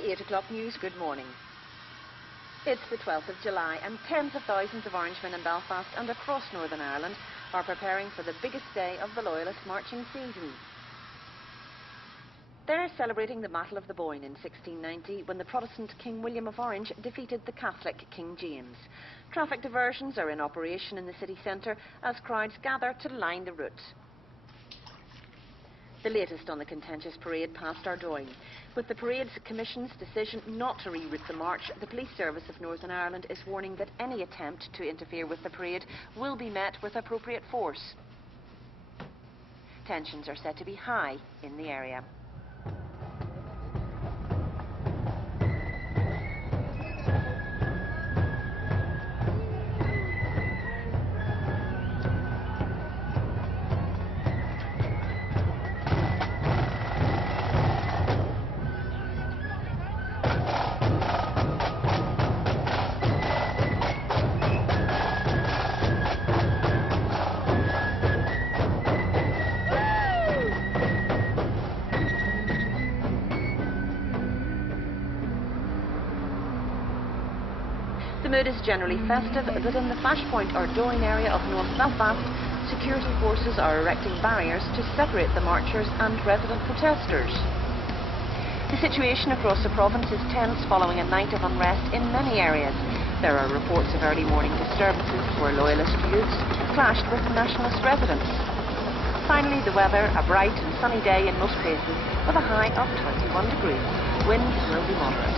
the 8 o'clock news, good morning. It's the 12th of July and tens of thousands of Orangemen in Belfast and across Northern Ireland are preparing for the biggest day of the Loyalist marching season. They're celebrating the Battle of the Boyne in 1690 when the Protestant King William of Orange defeated the Catholic King James. Traffic diversions are in operation in the city centre as crowds gather to line the route. The latest on the contentious parade past Ardoyne. With the parade's commission's decision not to reroute the march, the Police Service of Northern Ireland is warning that any attempt to interfere with the parade will be met with appropriate force. Tensions are said to be high in the area. The mood is generally festive, but in the flashpoint Ardoyne area of North Belfast, security forces are erecting barriers to separate the marchers and resident protesters. The situation across the province is tense following a night of unrest in many areas. There are reports of early morning disturbances where Loyalist youths clashed with nationalist residents. Finally, the weather, a bright and sunny day in most places, with a high of 21 degrees. Winds will be moderate.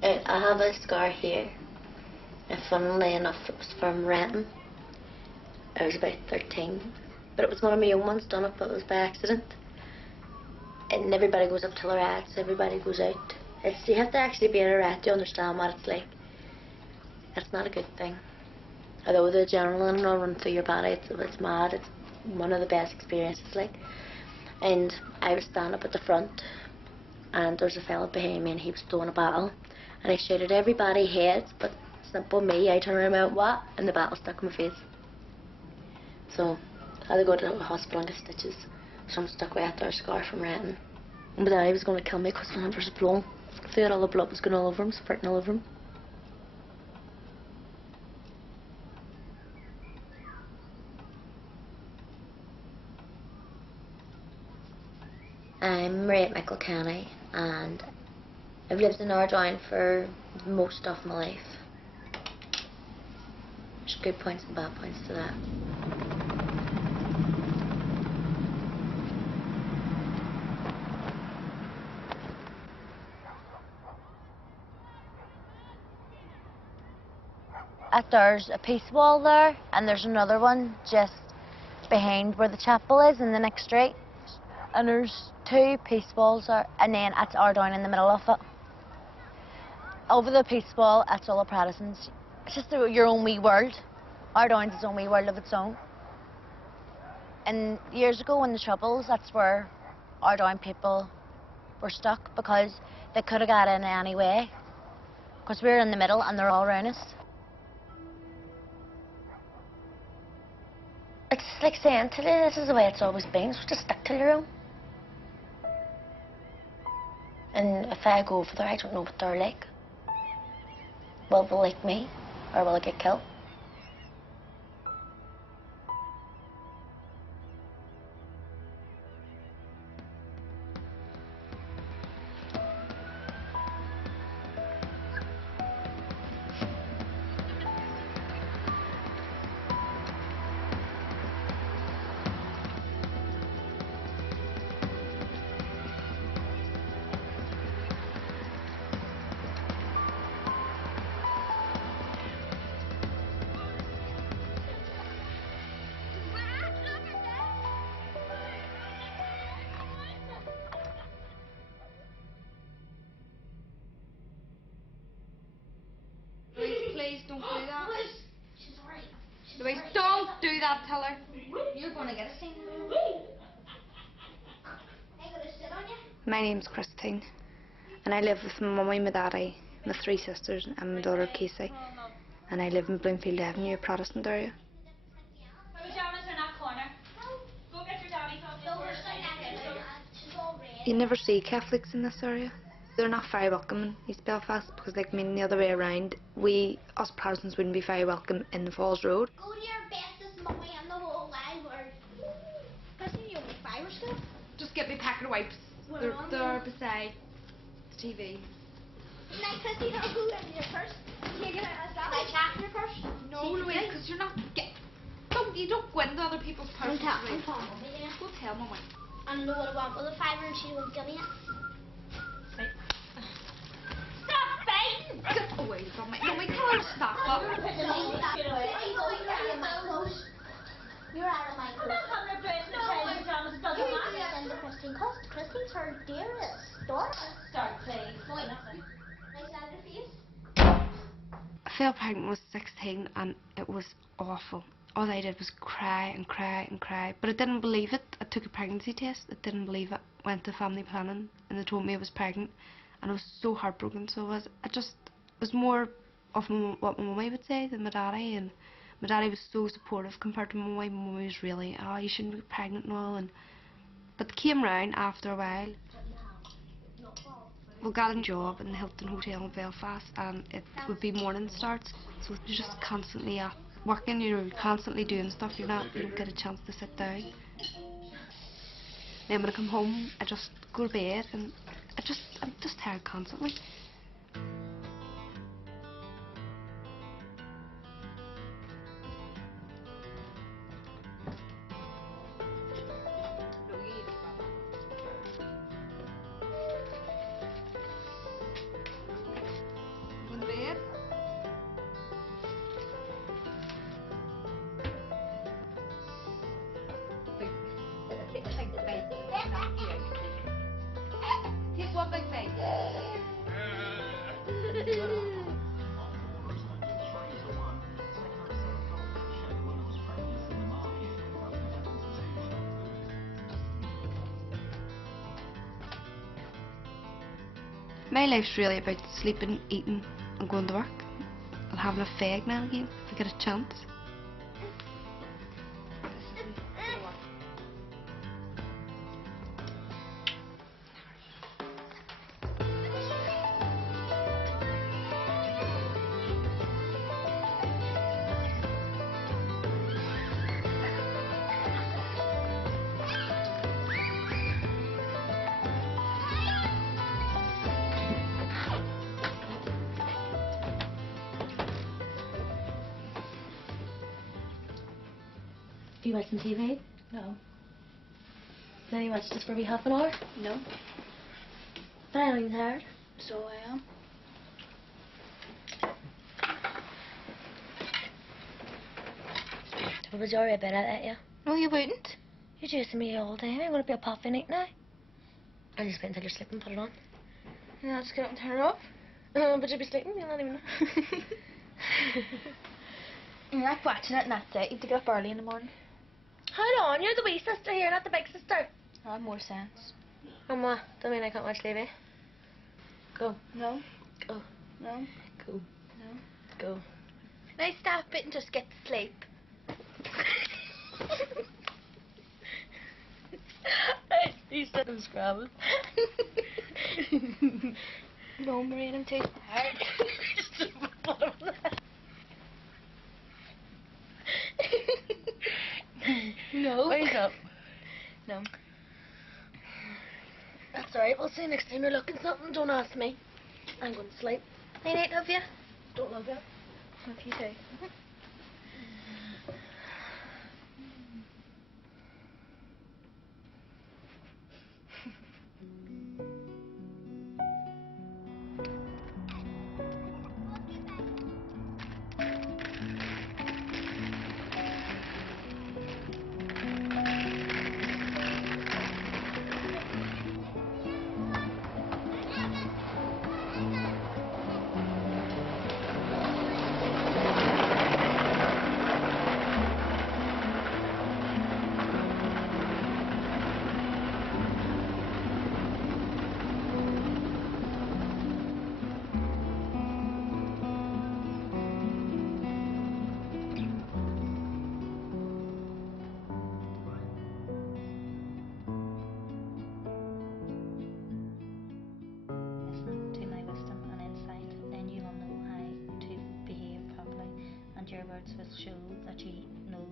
I have a scar here, and funnily enough it was from renting. I was about 13, but it was one of my own ones done up, but it was by accident. And everybody goes up to the rats, everybody goes out. You have to actually be in a rat to understand what it's like. It's not a good thing. Although the adrenaline will run through your body, it's mad, it's one of the best experiences like. And I was standing up at the front, and there was a fella behind me and he was throwing a battle. And I shouted, "Everybody heads," but simple me, I turned around and went, "What?" And the battle stuck in my face. So I had to go to the hospital and get stitches. So I'm stuck with a scar from renting. But then he was going to kill me because my hand was blown. All the blood was going all over him, spurting all over him. I'm Maria McElkenny, and I've lived in Ardoyne for most of my life. There's good points and bad points to that. There's a peace wall there, and there's another one just behind where the chapel is in the next street. And there's two peace walls there, and then it's Ardoyne in the middle of it. Over the peace wall, it's all the Protestants. It's just your own wee world. Ardoyne's its own wee world of its own. And years ago in the Troubles, that's where Ardoyne people were stuck because They could have got in any way. Because we're in the middle and they're all around us. It's like saying today, this is the way it's always been, so just stick to your own. And if I go over there, I don't know what they're like. Will they like me, or will I get killed? Please don't do that. Louise, don't do that, tell her. You're going to get a scene. My name's Christine, and I live with my mummy, my daddy, my 3 sisters, and my daughter Casey. And I live in Bloomfield Avenue, a Protestant area. You never see Catholics in this area. They're not very welcome in East Belfast because, like, I mean, the other way around, us Protestants wouldn't be very welcome in the Falls Road. Go to your bestest mummy in the whole wide world. Christine, you only 5 or so? Just get me a packet of wipes. They're beside the TV. Now, Christine, I'll go in here first. Take it out of that. Can I chat in here first? No, Louise, because you're not you don't go into other people's personal I'm space. telling mummy then. Go tell mummy. I know what I want with a 5 and she won't give me it. Right. Stop fighting! Get away from me. Mummy, tell her to stop. Look. You're out of my clothes. I'm not having a break. Christine's her dearest daughter. Start, please. Nice out of your face. I fell pregnant when I was 16 and it was awful. All I did was cry and cry and cry. But I didn't believe it. I took a pregnancy test. I didn't believe it. Went to family planning and they told me I was pregnant. And I was so heartbroken. So I was more of what my mummy would say than my daddy. And my daddy was so supportive compared to my mummy. My mummy was really, oh, you shouldn't be pregnant and all. But they came round after a while. We got a job in the Hilton Hotel in Belfast and it would be morning starts. So you're just constantly at working, you're constantly doing stuff, you don't get a chance to sit down. Then when I come home, I just go to bed and I'm just tired constantly. Going to bed? Take one big bite. My life's really about sleeping, eating and going to work and having a fag now and again if I get a chance. Do you watch some TV? No. Then you watch this for a wee half an hour? No. But I'm even tired. So I am. If I was already a bit at you. No, you wouldn't. You're chasing me all day. I'm going to be a puffy night now. I'll just wait until you're sleeping, put it on. Yeah, just get up and turn it off. But you'll be sleeping, you'll not even know. You're like watching it and that's it. You have to get up early in the morning. Hold on, you're the wee sister here, not the big sister. I have more sense. And what? Don't mean I can't watch TV. Go. No. Go. No. Go. No. Go. Can I stop it and just get to sleep? You said I'm scrabbling. No, Maureen, I'm too tired. No. Where's up? No. That's alright, we'll see you next time you're looking something. Don't ask me. I'm going to sleep. Night night, love you. Don't love you. Love you too. Listen to my wisdom and insight, then you will know how to behave properly, and your words will show that you know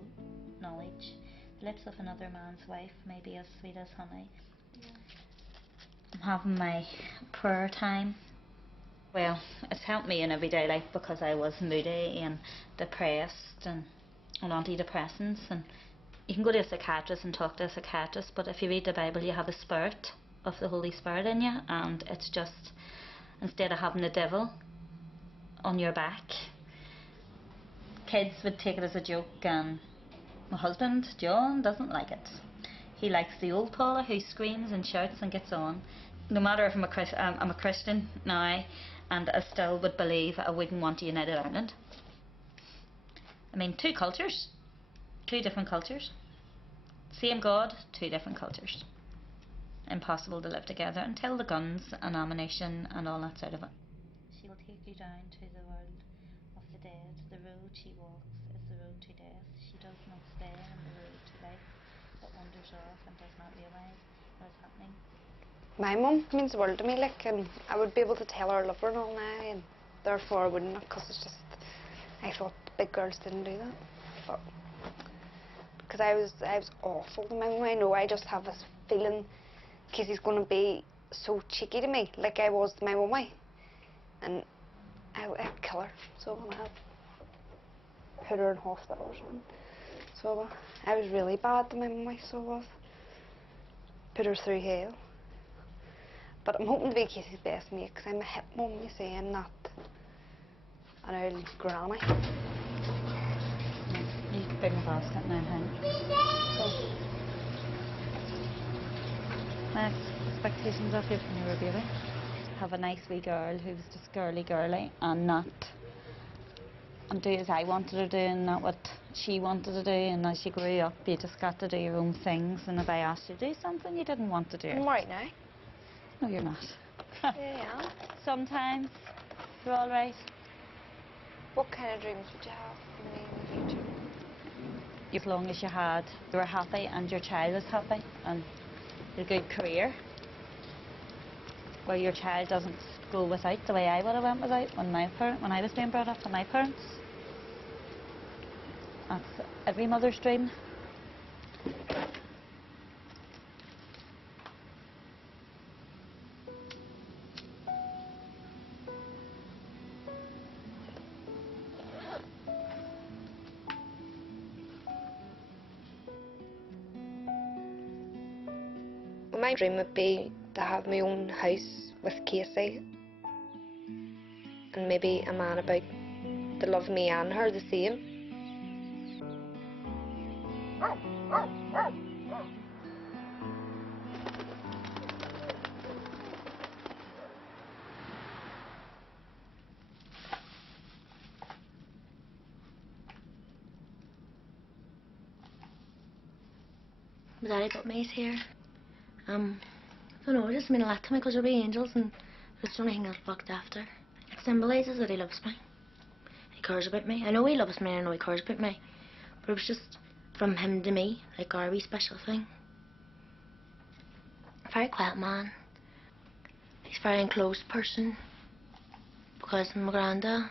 knowledge. The lips of another man's wife may be as sweet as honey. I'm having my prayer time. Well, it's helped me in everyday life because I was moody and depressed and on antidepressants, and you can go to a psychiatrist and talk to a psychiatrist, but if you read the Bible you have a spirit of the Holy Spirit in you, and it's just, instead of having the devil on your back, kids would take it as a joke, and my husband John doesn't like it. He likes the old Paula who screams and shouts and gets on. No matter if I'm a Christian now, and I still would believe I wouldn't want a united Ireland. I mean, two cultures, two different cultures, same God, two different cultures. Impossible to live together until the guns and ammunition and all that's out of it. She will take you down to the world of the dead. The road she walks is the road to death. She does not stay on the road to life, but wanders off and does not realise what is happening. My mum means the world to me, like, and I would be able to tell her I love her and all now, and therefore I wouldn't, because it's just, I thought big girls didn't do that, but because I was awful to my mum. I know, I just have this feeling Casey's going to be so cheeky to me, like I was to my mummy, and I would kill her, so I would put her in hospital or something. So I was really bad to my mummy, so I was. Put her through hell. But I'm hoping to be Casey's best mate, because I'm a hip mum, you see, I'm not an old granny. You can bring the basket now, honey. My expectations of you when you were a baby. Have a nice wee girl who's just girly and not, and do as I wanted to do and not what she wanted to do, and as you grew up you just got to do your own things, and if I asked you to do something you didn't want to do it. I'm right now. No, you're not. Yeah. Sometimes you're alright. What kind of dreams would you have for me in the future? As long as you were happy and your child was happy and a good career, where your child doesn't go without the way I would have went without when I was being brought up by my parents. That's every mother's dream. My dream would be to have my own house with Casey, and maybe a man about to love me and her the same. My daddy got me here. I don't know, it just mean a lot to me because we're wee angels, and It's the only thing I've looked after. It symbolises that he loves me. He cares about me. I know he loves me, I know he cares about me. But it was just from him to me, like our wee special thing. A very quiet man. He's a very enclosed person. Because my granda,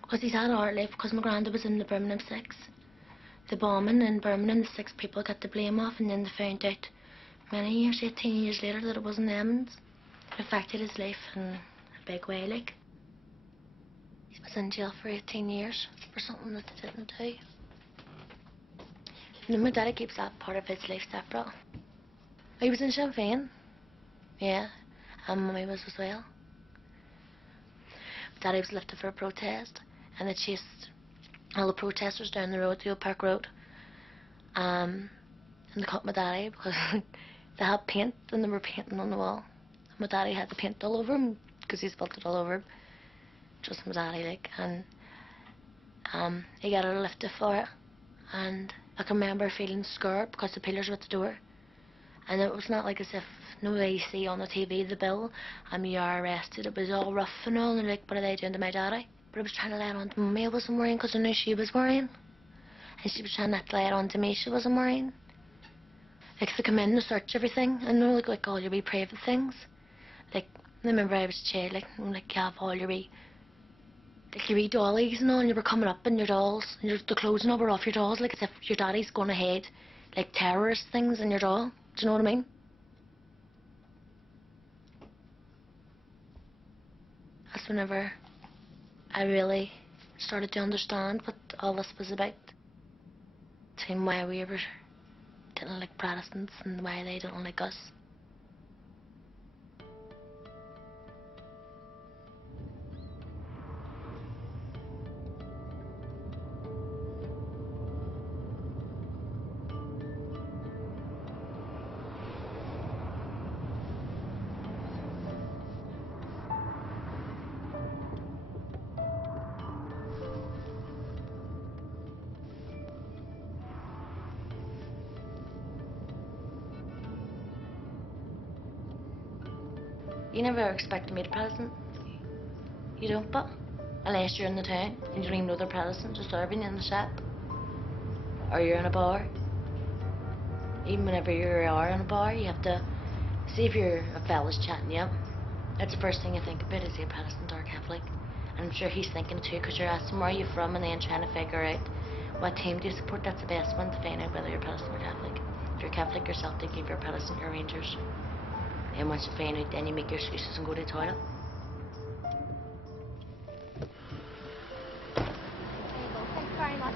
because he's had a hard life, because my granda was in the Birmingham 6. The bombing in Birmingham, the 6 people got the blame off, and then they found out many years, 18 years later, that it wasn't them. It affected his life in a big way, like. He was in jail for 18 years for something that they didn't do. You know, my daddy keeps that part of his life separate. He was in Sinn Féin, yeah, and Mummy was as well. Daddy was lifted for a protest, and they chased all the protesters down the road, the Old Park Road. And they caught my daddy because they had paint and they were painting on the wall. My daddy had the paint all over him because he spilt it all over him. Just my daddy, like, and he got lifted for it. And I can remember feeling scared because the pillars were at the door. And it was not like as if, you see on the TV the bill and you are arrested. It was all rough and all, and like, what are they doing to my daddy? But I was trying to lay it on to Mummy I wasn't worrying because I knew she was worrying. And she was trying not to lay it on to me she wasn't worrying. Like, they come in, they search everything, and they're like all your wee private things. Like, I remember I was a child, like, you have all your wee, like your wee dollies and all, and you were coming up in your dolls, and the clothes and all were off your dolls, like as if your daddy's going ahead, like terrorist things in your doll. Do you know what I mean? That's whenever I really started to understand what all this was about. Between why we were didn't like Protestants and why they didn't like us. You never expect to meet a Protestant. You don't, but unless you're in the town and you don't even know they're Protestant, just serving you in the shop. Or you're in a bar. Even whenever you are in a bar, you have to see if you're a fella's chatting you up. That's the first thing you think about, is he a Protestant or a Catholic? And I'm sure he's thinking it too, because you're asking where are you from and then trying to figure out what team do you support. That's the best one to find out whether you're Protestant or Catholic. If you're Catholic, you're Celtic. If you're Protestant, you're Rangers. And once you find out, then you make your excuses and go to the toilet. There you go. Thanks very much.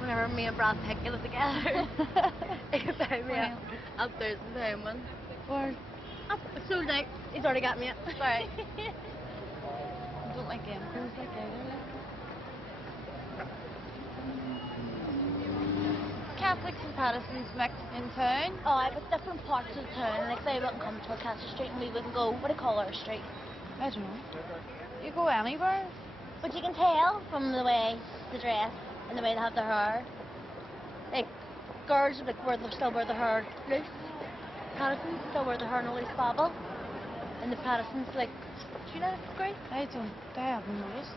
Whenever me and Brad Pitt get it together, he could buy me a £1,000 one. Or It's sold out. He's already got me it. Sorry. I don't like Emperors like either. Catholics and Protestants mixed in town. Oh, but different parts of town. Like they wouldn't come to our Castle Street and we wouldn't go. What do you call our street? I don't know. You go anywhere. But you can tell from the way they dress and the way they have their hair. Like girls like still wear their hair loose. Protestants still wear their hair in a loose bobble. And the Protestants like, do you not agree? I haven't noticed.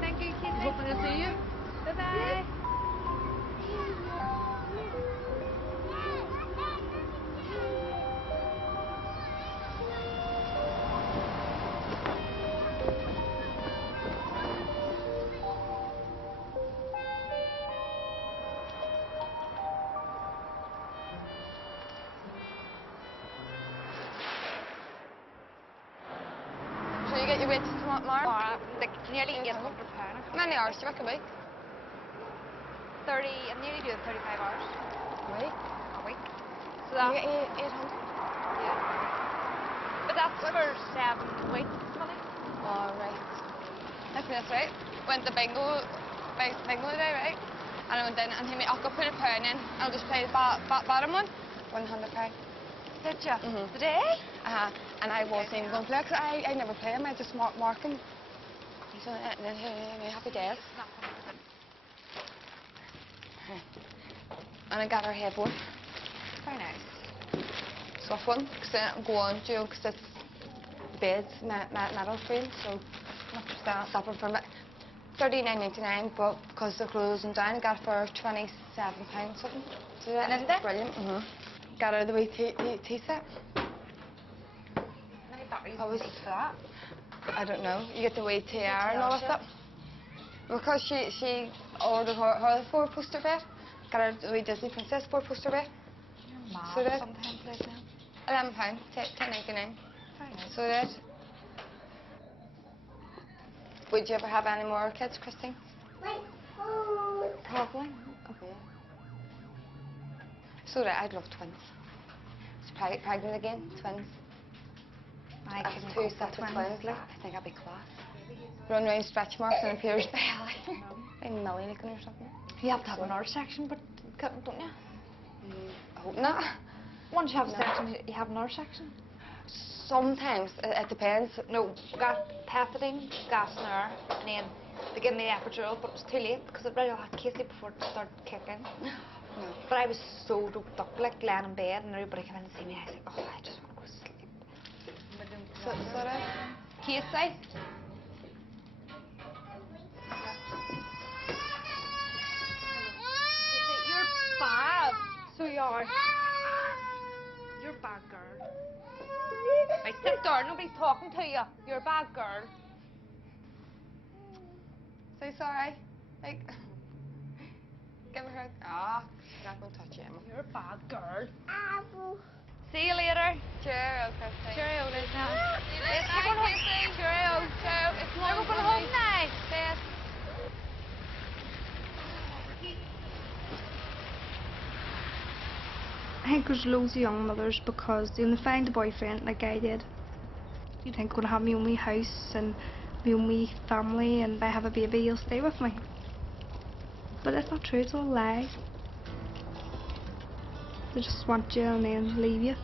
Thank you, Kitty. Hoping to see you. Bye-bye. get your wages tomorrow? Like nearly £800. How many hours do you work a week? 30. I'm nearly doing 35 hours A week? a week. So You that, get 800? yeah. But that's for 7 weeks, money. Oh, right. That's right. Went to bingo today, right? And I went in and he made, I'll go put a pound in. I'll just play the bottom one. £100. Did you? Mhm. Today? And I wasn't even going to play because I never play him. I just mark him. So then happy days. And I got her headboard. Very nice. Soft one, because then go on to, because it's beds, metal frame, so not stopping for me. $39.99, but because they're closing down, I got it for £27 something. So And isn't it? brilliant. Got her the wee tea set. How many batteries I was- for that? I don't know. You get the wee tiara and all of that. Because she ordered her 4-poster bed. Got her the wee Disney Princess 4-poster bed. Mad So that- sometimes, isn't it? £11, $10.99. Very nice. So that. Would you ever have any more kids, Christine? Probably. Okay. So that I'd love twins. She's pregnant again, twins. I That's couldn't two cope with separate twins. Like, I think I'd be class. Run around stretch marks and appears belly. Like Millie looking or something. You have to have another section, but don't you? I hope not. Once you have a No. section, you have another section. Sometimes it depends. No, got pethidine, gas and air, and then they gave me the epidural, but it was too late because it really had Casey before it started kicking. No. But I was so doped up, like laying in bed, and everybody came in to see me. I was like, oh, I just want to go to sleep. So that. Casey? You're bad. So you are. You're a bad girl. Right, sit down. Nobody's talking to you. You're a bad girl. So sorry. Like, give her a. Ah, not gonna touch you, Emma. You're a bad girl. See you later. Cheerio, Christine. Cheerio, Liz. Now. Yes, You're going home now. Cheerio. Cheerio. It's You're morning. going home now. Yes. I think there's loads of young mothers because they only find a boyfriend like I did. You think I'm going to have my own wee house and my own wee family, and if I have a baby he'll stay with me. But that's not true, it's all a lie. They just want you and then leave you.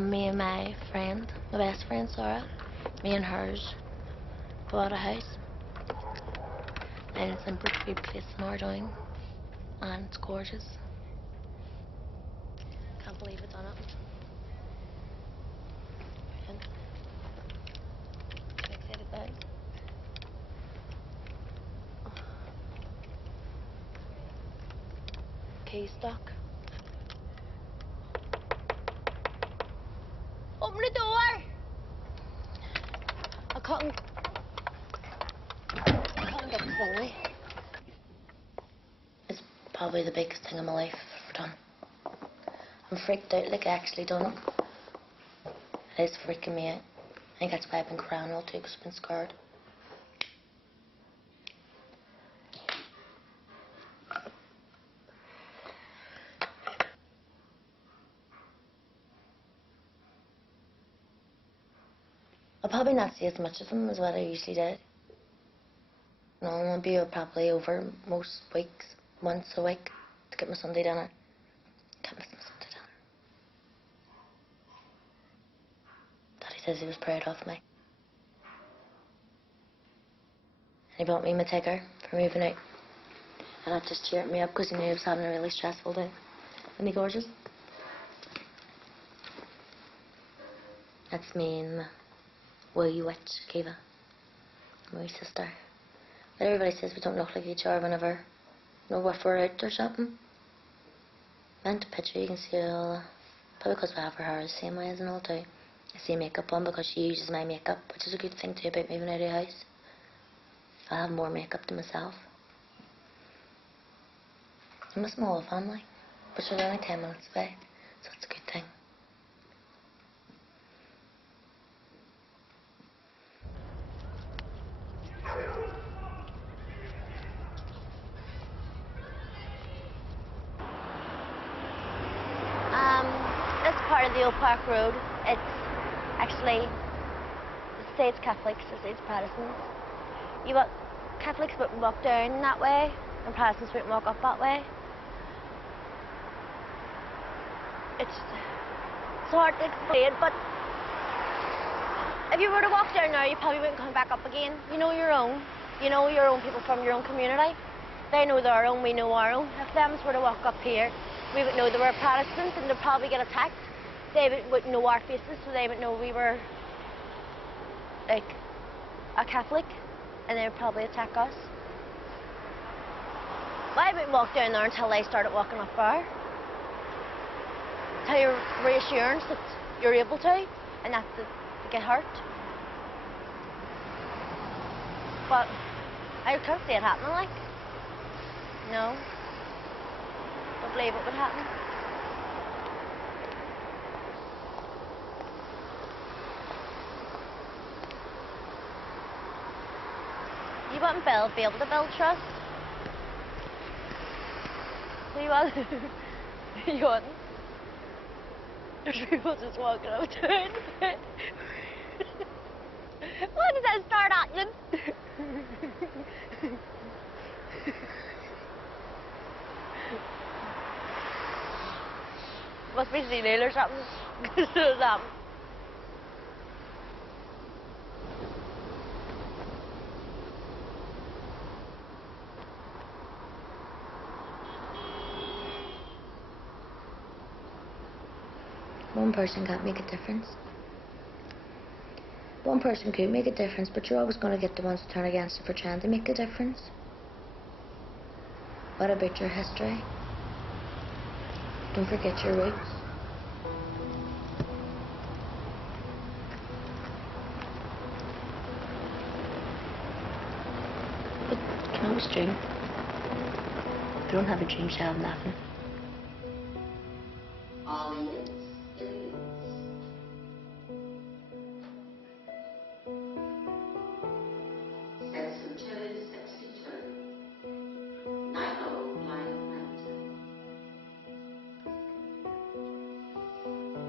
Me and my friend, my best friend Sarah, me and hers bought a house. And it's in Brookview Place in Ardoyne. And it's gorgeous. Can't believe it's on it. Brilliant. So excited about it. Key stock. Open the door! I couldn't get the thingy. It's probably the biggest thing in my life I've ever done. I'm freaked out like I actually done it. It is freaking me out. I think that's why I've been crying all too, because I've been scared. I'll probably not see as much of them as what I usually did. No, I'll be probably over most weeks, once a week, to get my Sunday dinner. Can't miss my Sunday dinner. Daddy says he was proud of me. And he bought me my ticker for moving out. And that just cheered me up because he knew I was having a really stressful day. Isn't he gorgeous? That's me and wee witch, Kiva. My sister. But everybody says we don't look like each other whenever, if we're out or something. Meant to picture, you can see all, probably because we have her hair the same way as and all too. I see makeup on because she uses my makeup, which is a good thing too about moving out of the house. I have more makeup than myself. I'm a small family, but she's only 10 minutes away, so it's a good thing. This part of the Old Park Road, it's actually, it says Catholics, it says Protestants. Catholics wouldn't walk down that way, and Protestants wouldn't walk up that way. It's hard to explain, but if you were to walk down there, you probably wouldn't come back up again. You know your own. You know your own people from your own community. They know their own, we know our own. If them were to walk up here, we would know they were Protestants and they'd probably get attacked. They wouldn't know our faces, so they would know we were like a Catholic, and they would probably attack us. Well, I wouldn't walk down there until they started walking up there. Tell your reassurance that you're able to, and not to get hurt. But I can't see it happening, like. No. Don't believe it would happen. You wouldn't be able to build trust. You wouldn't. You wouldn't. There's people just walking out town. Why did that start happening? Must be senile or something. One person can't make a difference. One person could make a difference, but you're always going to get the ones who turn against you for trying to make a difference. What about your history? Don't forget your roots. But you can always dream. If you don't have a dream, you have nothing. All units in units. Section 262. 90, line 90.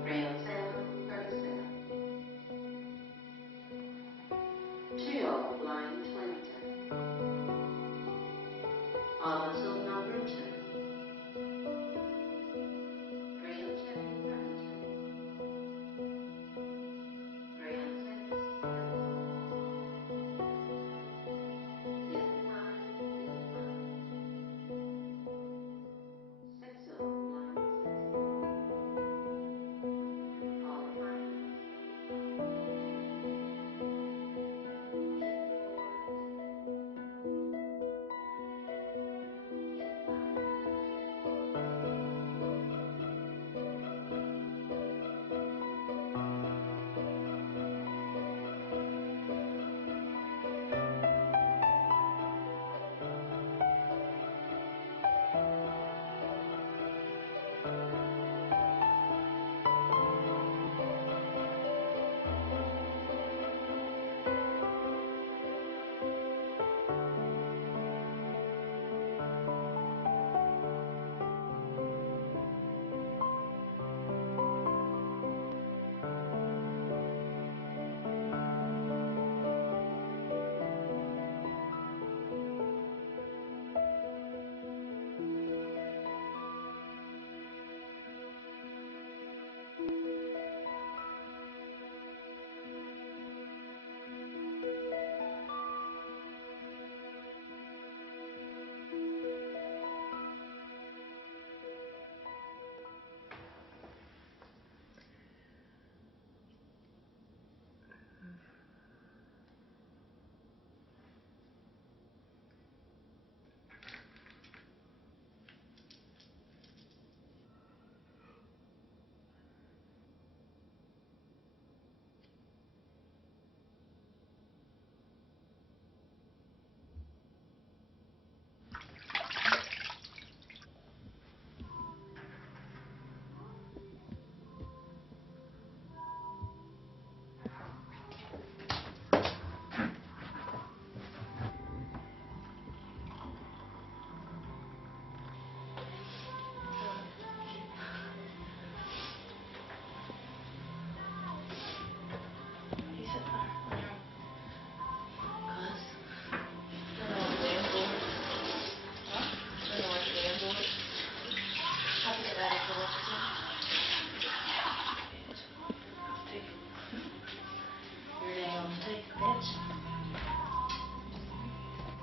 Rail 737. 20, line 20. All until number 2. Rail 2.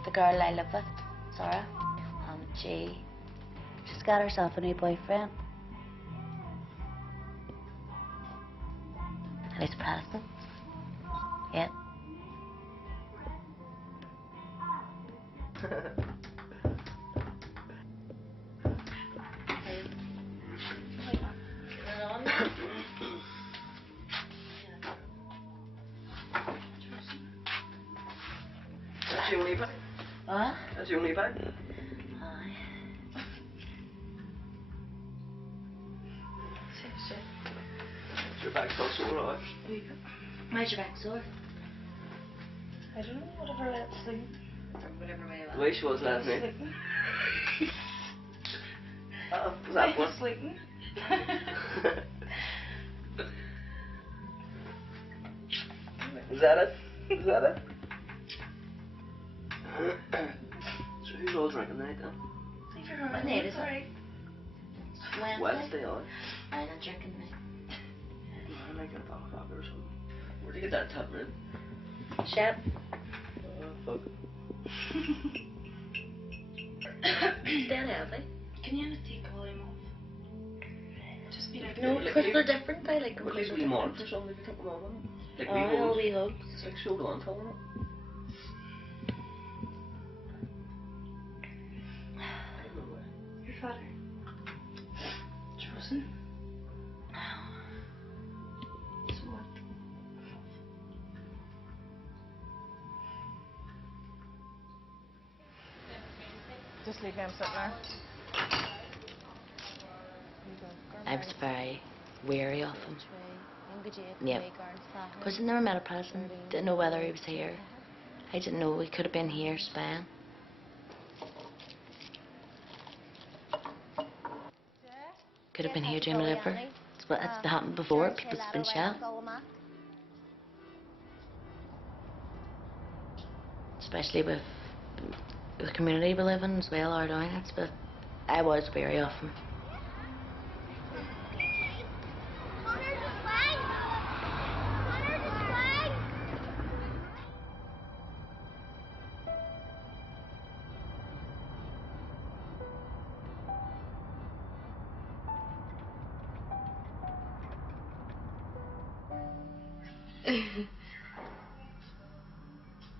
The girl I live with, Sarah, and she's got herself a new boyfriend. And he's president. Yeah. That's your only bag? What? That's your only bag? Aye. Your bag's all sore, right? Where's your back sore? I don't know, whatever let's sleep. Whatever way The way she was last night. Was that one? Sleeping. Is that it? Is that it? So who's all drinking tonight then? What night is it? Wednesday, aye. I'm not drinking me. I'm making a bottle of vodka or something. Where'd you get that tap in? Shep. Fuck. Dead healthy. Can you not take all them off? Just be like, No, because they're different. I like them. Or at least we months or something, we can take them on. Like Oh, we all hold. wee hugs. It's like shoulder on top of it. your father. Chosen. So what? Just leave him sitting there. I was very wary of him. Yep. Because I never met a person. Didn't know whether he was here. I didn't know he could have been here spying. Could have been here doing whatever. It's happened before. People's been shot. Especially with the community we live in as well, our doing it. But I was wary of him.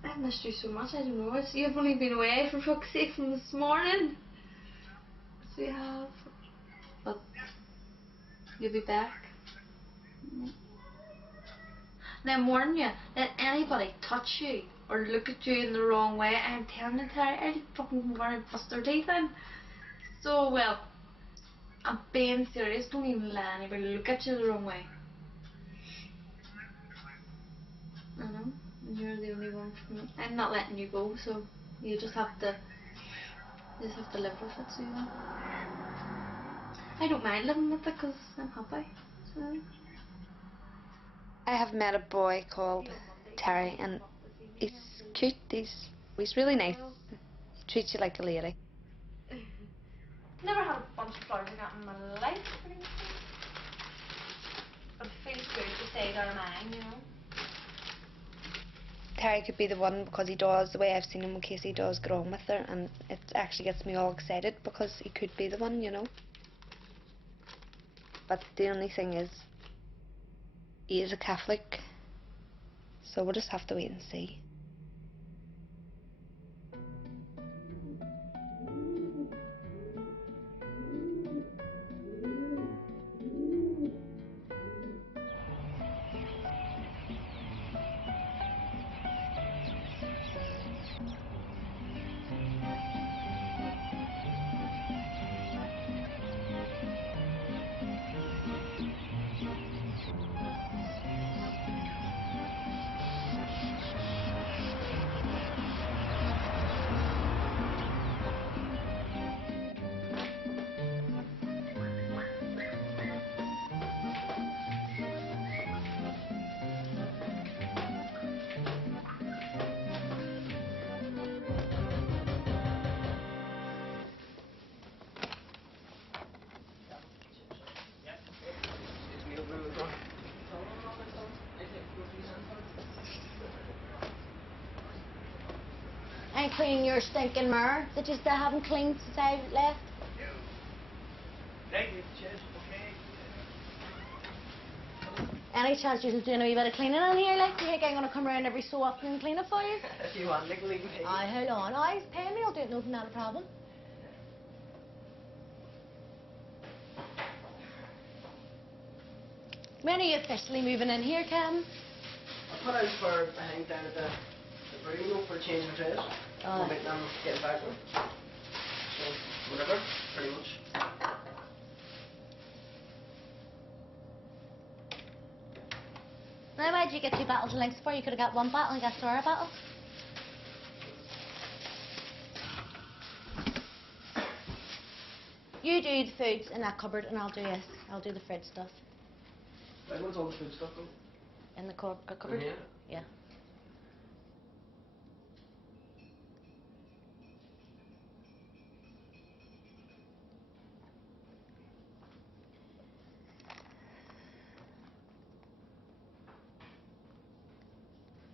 I've missed you so much, I don't know. You've only been away for fuck's sake from this morning. So you have. But you'll be back. Now I'm warning you, let anybody touch you or look at you in the wrong way, I'm telling you, Terry, I'd fucking go and bust their teeth in. So, well, I'm being serious, don't even let anybody look at you the wrong way. I know, and you're the only one for me. I'm not letting you go, so you just have to live with it, so you know. I don't mind living with it because I'm happy, so. I have met a boy called Terry, and he's cute. He's really nice. He treats you like a lady. Never had a bunch of flowers like that in my life. But it feels good to say they're mine, you know. Terry could be the one because he does, the way I've seen him in case he does get on with her, and it actually gets me all excited because he could be the one, you know. But the only thing is, he is a Catholic, so we'll just have to wait and see. clean your stinking mirror that you still haven't cleaned since I left? Thank you, cheers, okay. Any chance you're doing a wee bit of cleaning in here? Like, do you think I'm going to come around every so often and clean it for you? If you want, like, leave me. Aye, hold on. Aye, pay me, I'll do it, no, not a problem. When are you officially moving in here, Cam? I put out for a hang down at the brewery, you know, for a change of dress. I'll make them get back with. So, whatever, pretty much. Now, why'd you get 2 bottles of Lynx for? You could have got 1 bottle and got Sora bottle. You do the foods in that cupboard and I'll do this. I'll do the fridge stuff. Like, what's all the food stuff though? In the cupboard? Yeah. Yeah.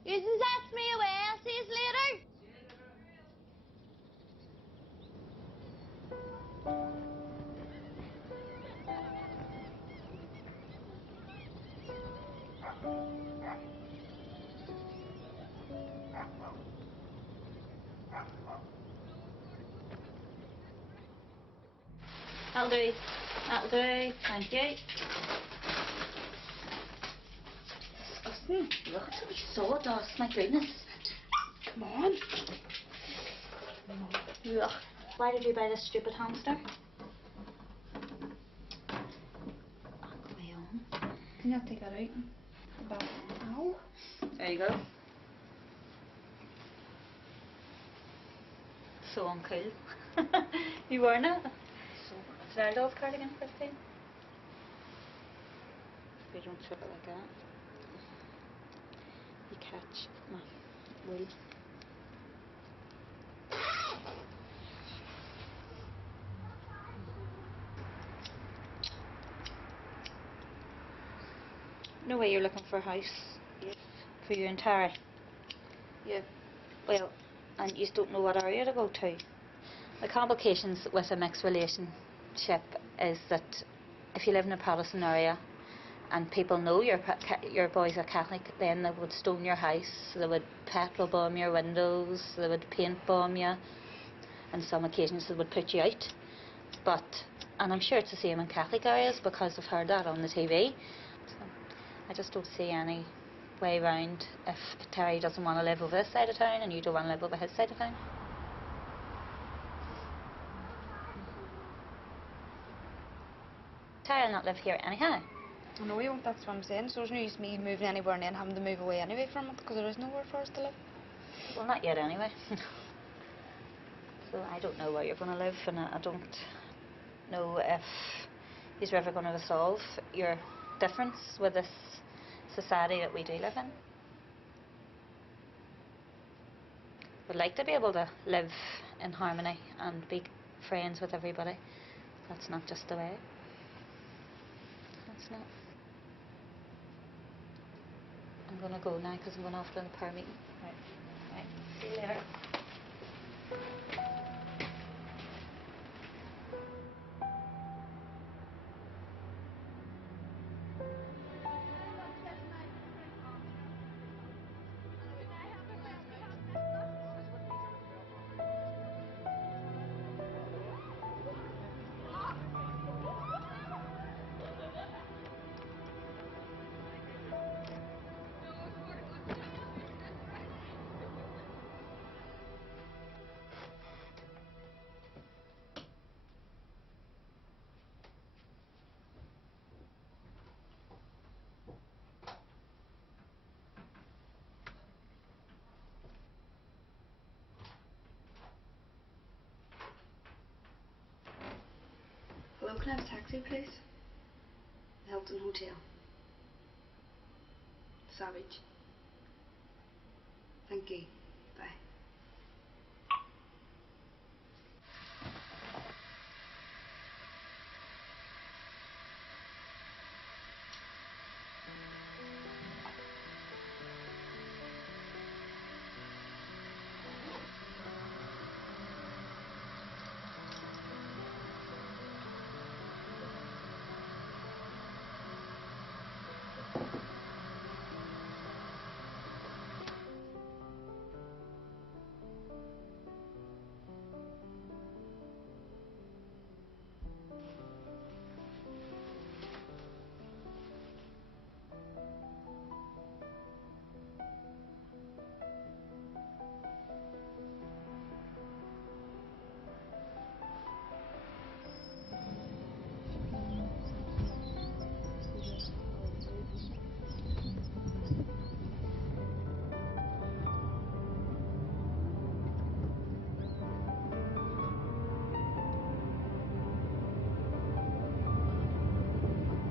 You can send me away. I'll see you later. That'll do. That'll do. Thank you. Look at some sawdust, my goodness. Come on. Ugh. Why did you buy this stupid hamster? Oh, my own. Can you take that out? No. There you go. So uncool. You wearing it? It's an Ardell's cardigan, Christine. You don't strip it like that. You catch my wool. No way you're looking for a house for you and Tara. Yeah. Well, and you don't know what area to go to. The complications with a mixed relationship is that if you live in a Protestant area and people know your boys are Catholic, then they would stone your house, they would petrol bomb your windows, they would paint bomb you, and some occasions they would put you out. But, and I'm sure it's the same in Catholic areas because I've heard that on the TV. So I just don't see any way round if Terry doesn't want to live over this side of town and you don't want to live over his side of town. Terry will not live here anyhow. I know you won't, that's what I'm saying. So there's no use me moving anywhere and then having to move away anyway from it because there is nowhere for us to live. Well, not yet anyway. So I don't know where you're going to live, and I don't know if he's ever going to resolve your difference with this society that we do live in. Would like to be able to live in harmony and be friends with everybody. That's not just the way. That's not. I'm going to go now because I'm going off to the prayer meeting. Right. Right. See you later. Hello, can I have a taxi, please? Hilton Hotel. Savage. Thank you. Bye.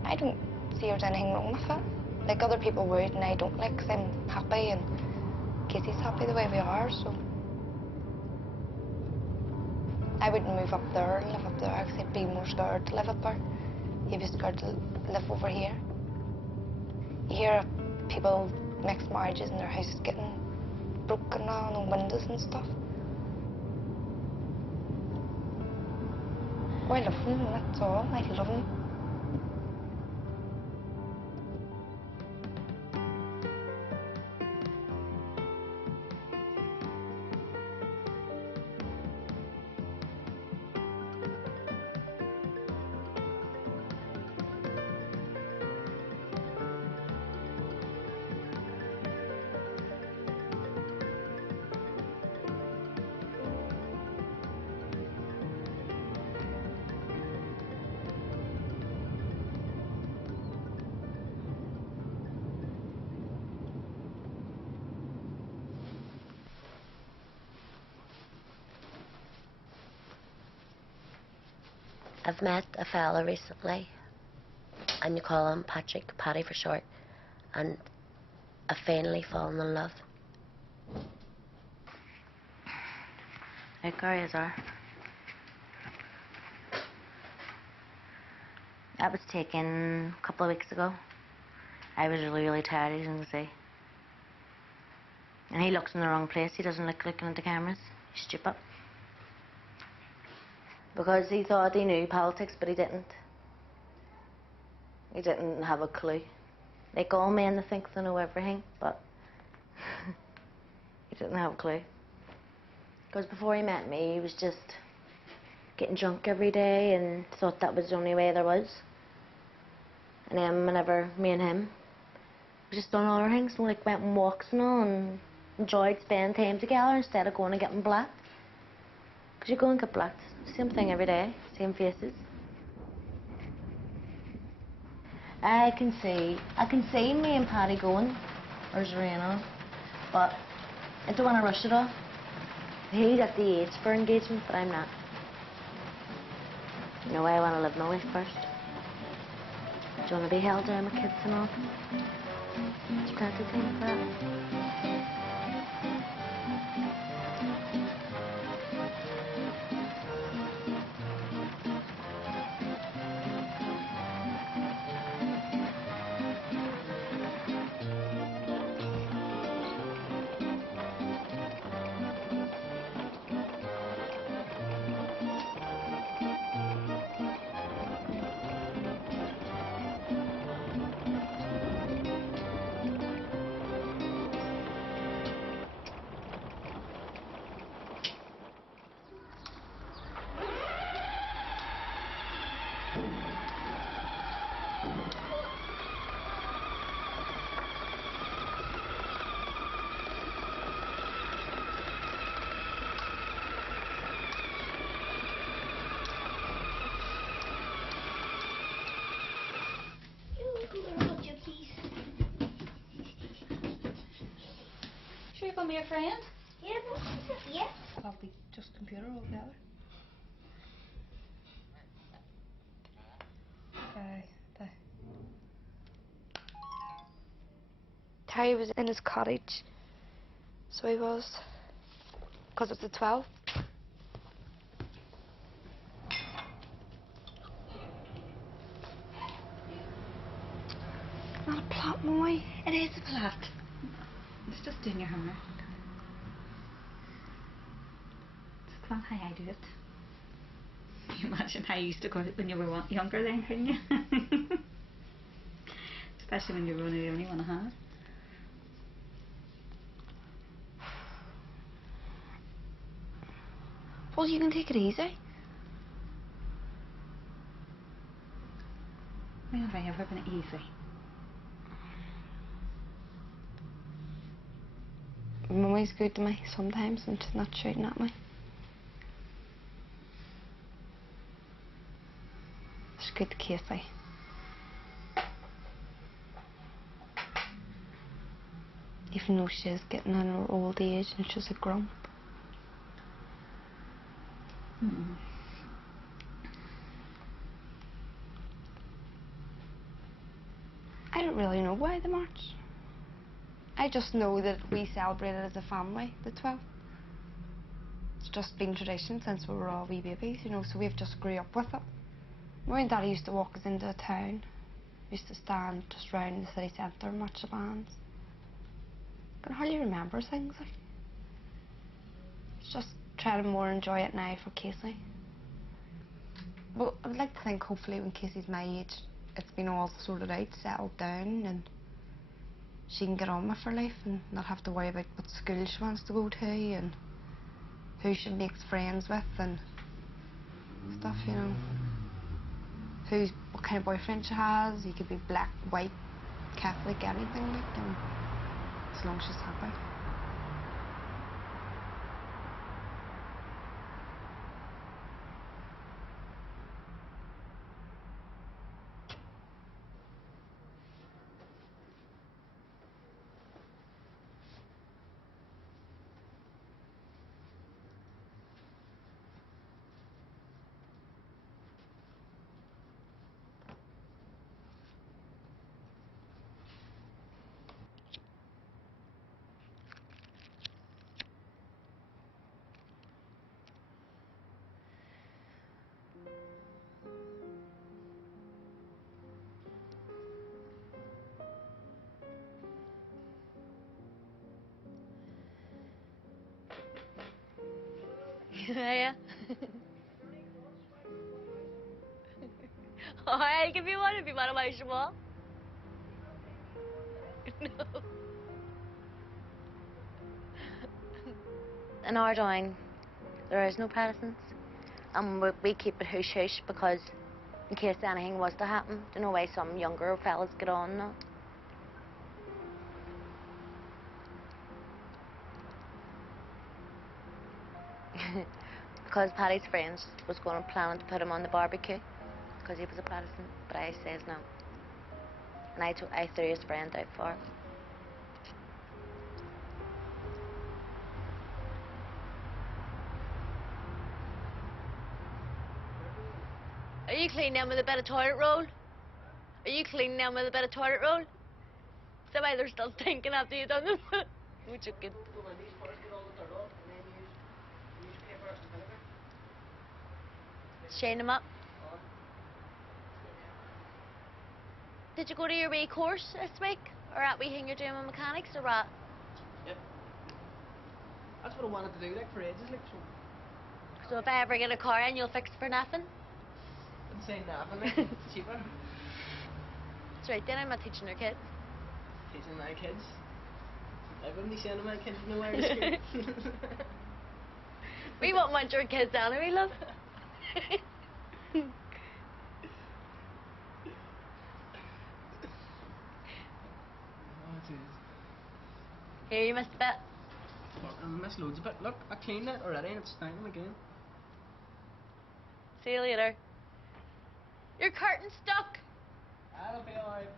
I don't see there's anything wrong with it. Like other people would, and I don't, like, 'cause I'm happy and Casey's happy the way we are, so. I wouldn't move up there and live up there, because I'd be more scared to live up there. He'd be scared to live over here. You hear people, mixed marriages, and their houses getting broken on and windows and stuff. Oh, I love him, that's all. I love him. I've met a fella recently, and you call him Patrick, Paddy for short, and I've finally fallen in love. How Gary is her? That was taken a couple of weeks ago. I was really tired, as you can see. And he looks in the wrong place. He doesn't look looking at the cameras. He's stupid. Because he thought he knew politics, but he didn't. He didn't have a clue. Like all men that think they know everything, but he didn't have a clue. Because before he met me, he was just getting drunk every day and thought that was the only way there was. And then whenever me and him, we just done other things, and like went on walks and all, and enjoyed spending time together instead of going and getting blacked. Because you go and get blacked, same thing every day, same faces. I can see me and Paddy going, there's rain on, but I don't want to rush it off. He's at the age for engagement, but I'm not. You know, I want to live my life first. Do you want to be held down with kids and all? There's plenty of time for that. Sure you're going to be a friend? Yeah, yeah. I'll be just computer altogether. Terry was in his cottage, so he was, because it's the 12th. Not a plot, Moy. It is a plot. It's just doing your homework. It's not how I do it. Can you imagine how you used to go out when you were younger then, couldn't you? Especially when you were only the only one I had. Well, you can take it easy. When have I ever been easy? Moy's good to me sometimes and she's not shouting at me. She's good to Casey. Even though she's getting in her old age and she's a grump. I don't really know why the march. I just know that we celebrated as a family the 12th. It's just been tradition since we were all wee babies, you know, so we've just grew up with it. My and Daddy used to walk us into town. We used to stand just round the city centre and watch the bands. I can hardly remember things like. It's just trying to more enjoy it now for Casey. Well, I would like to think hopefully when Casey's my age, it's been all sorted out, settled down, and she can get on with her life and not have to worry about what school she wants to go to and who she makes friends with and stuff, you know. What kind of boyfriend she has. He could be black, white, Catholic, anything like, and as long as she's happy. Yeah. Oh, I'll give you one if you want to watch them all. No. In our town, there is no Protestants. And we keep it hush hush because in case anything was to happen, you know why some younger fellas get on now. Because Paddy's friends was going to plan to put him on the barbecue because he was a Protestant, but I says no. And I threw his friend out for it. Are you cleaning them with a bit of toilet roll? Are you cleaning them with a bit of toilet roll? Is that why they're still stinking after you've done them? We're joking. So when these first get all the dirt off, and then use paper and vinegar. Strain them up. On. Did you go to your wee course this week? Or at wee thing you're doing with mechanics or what? Yep. That's what I wanted to do, like, for ages, like, so. So if I ever get a car in, you'll fix it for nothing? I'd say nothing, like, it's cheaper. That's right, then I'm not teaching your kids. Teaching my kids. I wouldn't be sending my kids nowhere to school. We won't want your kids anyway, love. Oh, jeez. Here, you missed a bit. Fuck, I missed loads of it. Look, I cleaned it already and it's stinking again. See you later. Your curtain's stuck. That'll be alright.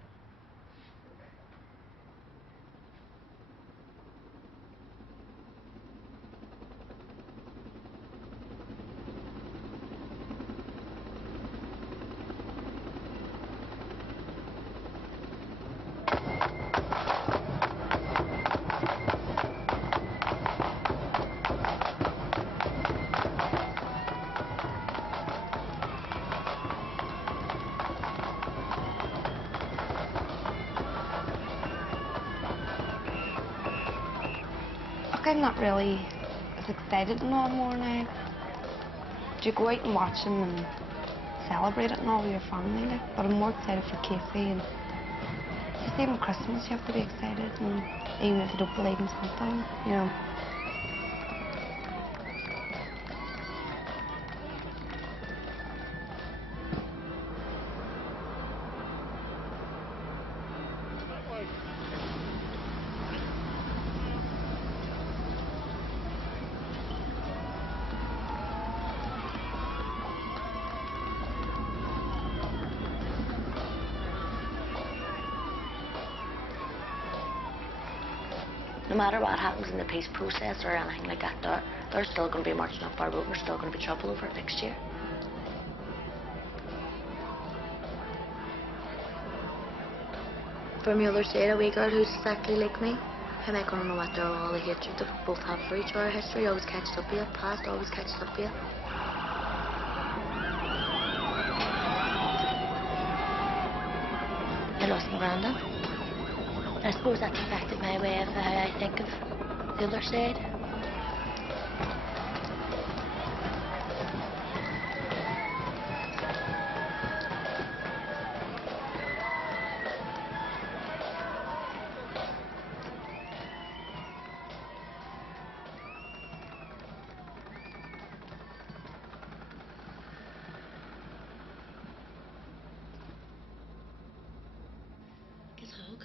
I'm not really as excited and all more now. Do you go out and watch them and celebrate it and all with your family, like, but I'm more excited for Casey, and it's the same with Christmas, you have to be excited, and even if you don't believe in Santa, you know. No matter what happens in the peace process or anything like that, they're still going to be marching up our road and there's still going to be trouble over it next year. from the other side, a wee girl who's exactly like me. How am I going to know what they're all the hatred that we both have for each other? History always catches up with you. Past always catches up with you. I lost my granddad. I suppose that's affected my way of how I think of the other side. Get a hug.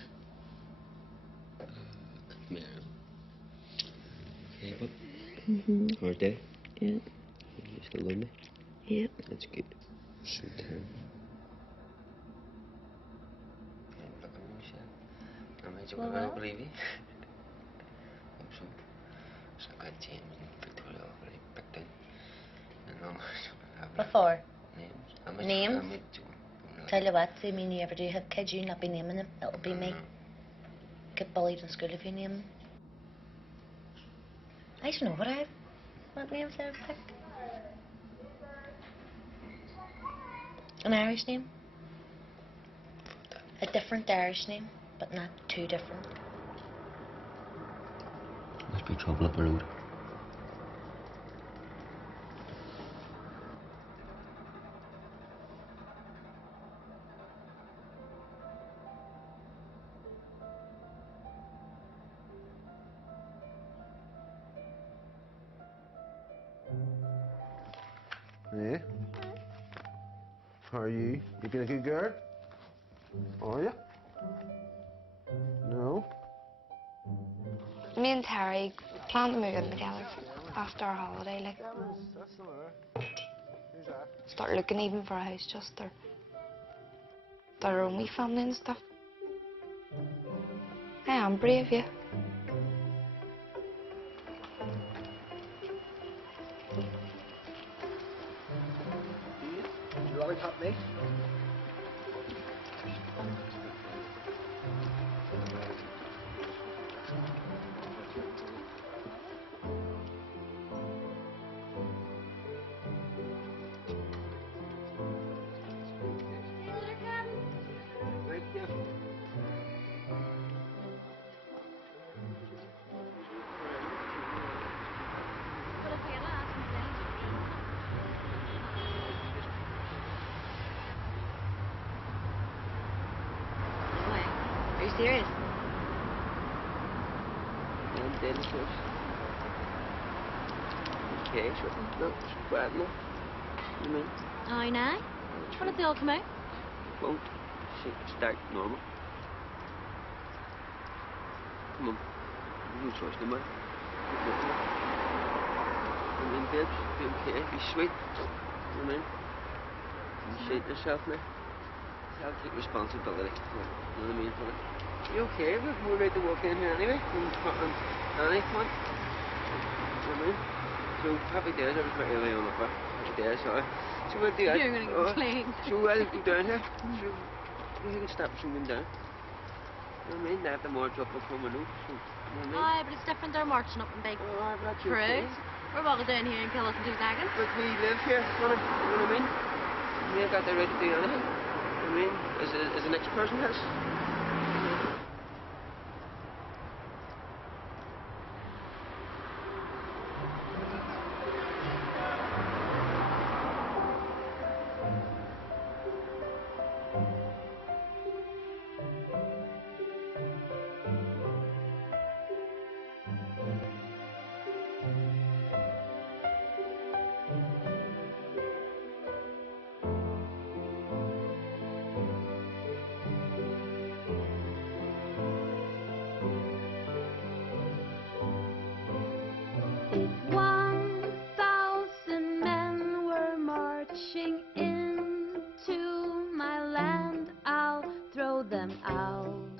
Come here. Okay, but hard day? Yeah. You still love me? Yeah. That's good. Sweet. I don't believe you. I'm so good James and Victoria already picked in. Before? Names. Names? Tell you what, see me and you ever do have kids, you not be naming them. It'll be me. Get bullied in school if you name them. I should know what names I would pick. An Irish name. A different Irish name, but not too different. Must be trouble up the road. Yeah? How are you? You being a good girl? Are you? No? Me and Terry plan to move in together after our holiday, like That's the matter. Who's that? start looking even for a house just their own wee family and stuff. I am brave, yeah. Did you lollipop me? Thank you. No way. Are you serious? I'm dead, of course. Okay, sure. No, it's quiet enough. You mean? Aye, now? When did they all come out? Won't. Start normal. Come on. No choice, no matter. I mean, babe, be okay. Be sweet. You know what I mean? You shake yourself now. I'll take responsibility. You know what I mean? You okay? We're ready to walk in here anyway. And Annie, come on. You know what I mean? So, happy days. I was very early on the car. Happy days, sorry. So we'll do that. You're going to complain. So I'll go down here. So you can stop someone down. You know what I mean? They have the march up before my nose. So, you know what I mean? Aye, but it's different. They're marching up in big Oh, that's crowds. okay. We're walking down here and kill us in 2 seconds. But we live here, Sonny. You know what I mean? We ain't got the right to do anything. You know what I mean? As the next person has. If 1,000 men were marching into my land, I'll throw them out.